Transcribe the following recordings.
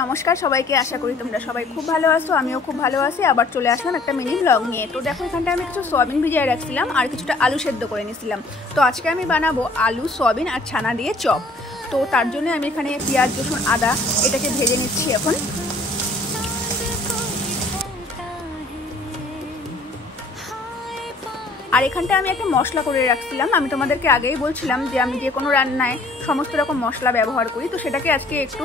নমস্কার সবাইকে, আশা করি তোমরা সবাই খুব ভালো আছো। আমিও খুব ভালো আছি। আবার চলে আসলাম একটা মিনি ব্লগ নিয়ে। তো দেখো, এখানটা আমি কিছু সয়াবিন ভিজিয়ে রাখছিলাম আর কিছুটা আলু সেদ্ধ করে নিয়েছিলাম। তো আজকে আমি বানাবো আলু, সয়াবিন আর ছানা দিয়ে চপ। তো তার জন্য আমি এখানে পেঁয়াজ, রসুন, আদা এটাকে ভেজে নিচ্ছি এখন। আর এখানটা আমি একটা মশলা করে রাখছিলাম। আমি তোমাদেরকে আগেই বলছিলাম যে আমি যে কোনো রান্নায় সমস্ত রকম মশলা ব্যবহার করি। তো সেটাকে আজকে একটু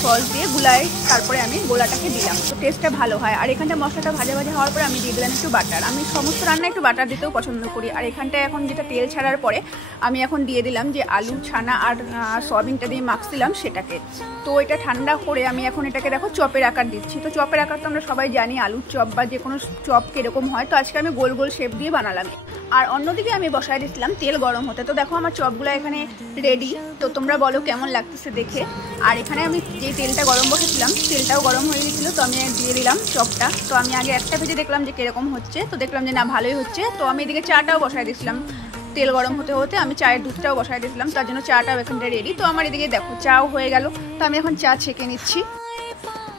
সস দিয়ে গুলাই, তারপরে আমি গোলাটাকে দিলাম, তো টেস্টটা ভালো হয়। আর এখানটা মশলাটা ভাজা ভাজা হওয়ার পরে আমি দিয়ে দিলাম একটু বাটার। আমি সমস্ত রান্নায় একটু বাটার দিতেও পছন্দ করি। আর এখানটায় এখন যেটা তেল ছাড়ার পরে আমি এখন দিয়ে দিলাম যে আলু, ছানা আর সয়াবিনটা দিয়ে মাখছিলাম সেটাকে। তো এটা ঠান্ডা করে আমি এখন এটাকে দেখো চপের আকার দিচ্ছি। তো চপের আকার তো আমরা সবাই জানি, আলুর চপ বা যে কোনো চপ কীরকম হয়। তো আজকে আমি গোল গোল শেপ দিয়ে বানালাম। আর অন্যদিকে আমি বসায় দিয়েছিলাম তেল গরম হতে। তো দেখো আমার চপগুলো এখানে রেডি। তো তোমরা বলো কেমন লাগতেছে দেখে। আর এখানে আমি যে তেলটা গরম বসেছিলাম, তেলটাও গরম হয়ে গেছিলো। তো আমি দিয়ে দিলাম চপটা। তো আমি আগে একটা ভেজে দেখলাম যে কীরকম হচ্ছে। তো দেখলাম যে না, ভালোই হচ্ছে। তো আমি এদিকে চাটাও বসায় দিয়েছিলাম। তেল গরম হতে হতে আমি চায়ের দুধটাও বসায় দিয়েছিলাম, তার জন্য চাটাও এখানটা রেডি। তো আমার এদিকে দেখো চাও হয়ে গেল। তো আমি এখন চা ছেঁকে নিচ্ছি।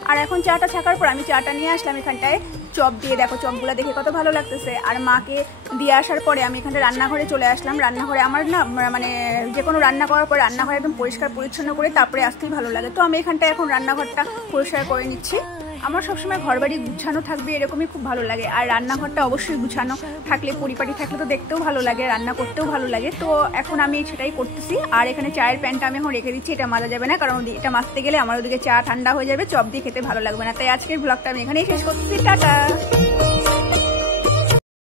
আর এখন চাটা ছাকার পর আমি চাটা নিয়ে আসলাম এখানটায় চপ দিয়ে। দেখো চপগুলো দেখে কত ভালো লাগতেছে। আর মাকে দিয়ে আসার পরে আমি এখানটা রান্নাঘরে চলে আসলাম। রান্নাঘরে আমার না মানে যে কোনো রান্না করার পর রান্নাঘরে একদম পরিষ্কার পরিচ্ছন্ন করে তারপরে আসতেই ভালো লাগে। তো আমি এখানটায় এখন রান্নাঘরটা পরিষ্কার করে নিচ্ছি। আমার সবসময় ঘরবাড়ি গুছানো থাকবে এরকমই খুব ভালো লাগে। আর রান্নাঘরটা অবশ্যই গুছানো থাকলে, পরিপাটি থাকলে তো দেখতেও ভালো লাগে, রান্না করতেও ভালো লাগে। তো এখন আমি সেটাই করতেছি। আর এখানে চায়ের প্যানটা আমি এখন রেখে দিচ্ছি। এটা মাজা যাবে না, কারণ এটা মাজতে গেলে আমার ওদিকে চা ঠান্ডা হয়ে যাবে, চপ দিয়ে খেতে ভালো লাগবে না। তাই আজকের ব্লগটা আমি এখানেই শেষ করতেছি। টাটা।